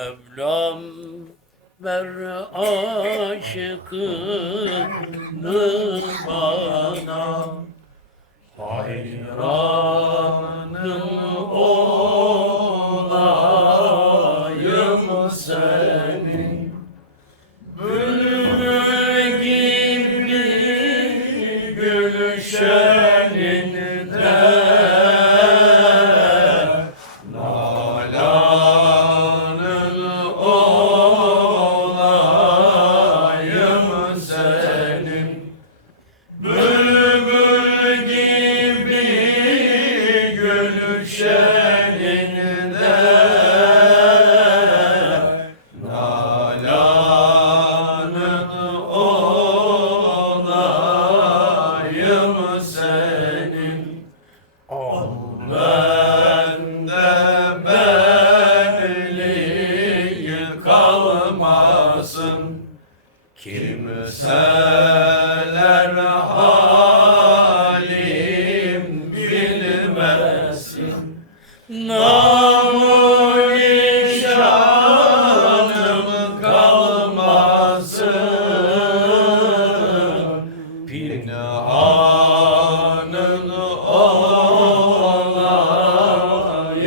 Mevlam ver aşkını bana. Hayranın gülşeninde Nalanın olayım senin. Bende belli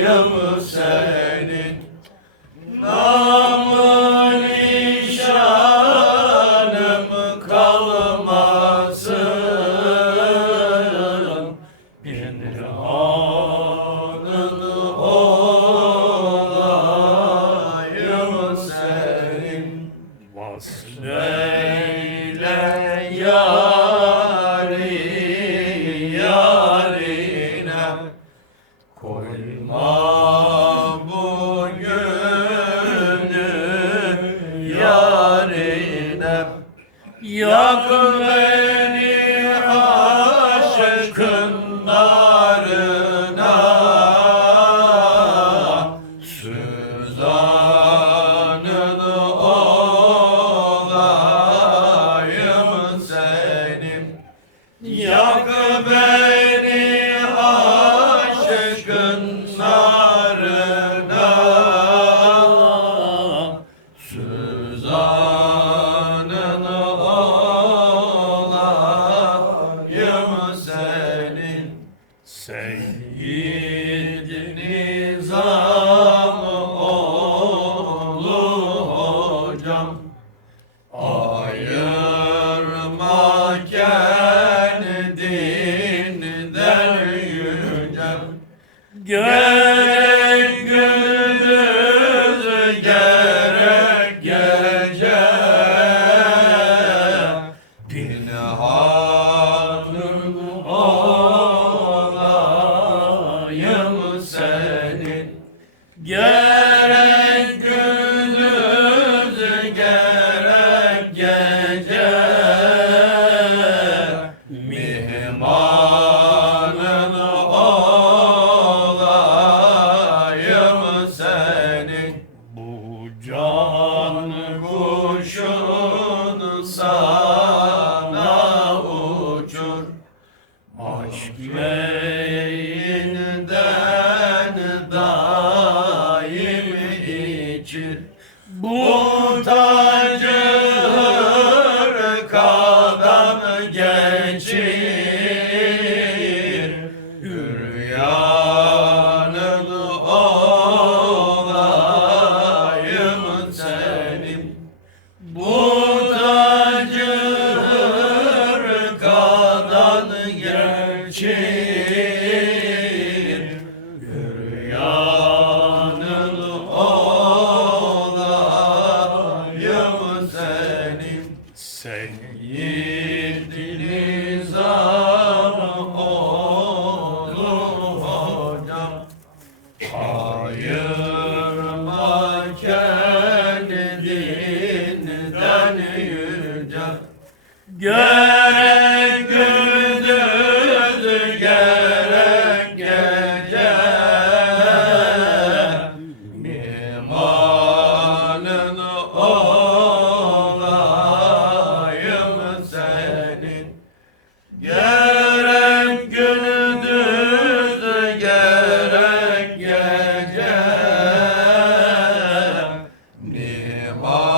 olayım senin. Namı nişanım kalmasın. Pinhanın olayım senin. Vasleyle Koyma bu gönlü yarine Yak beni yücem içir Bu tacı hırkadan geçir. Hüryanın olayım senin. Bu Gerek gündüz gerek gece. Mimanın olayım senin. Gerek gündüz gerek gece. Amin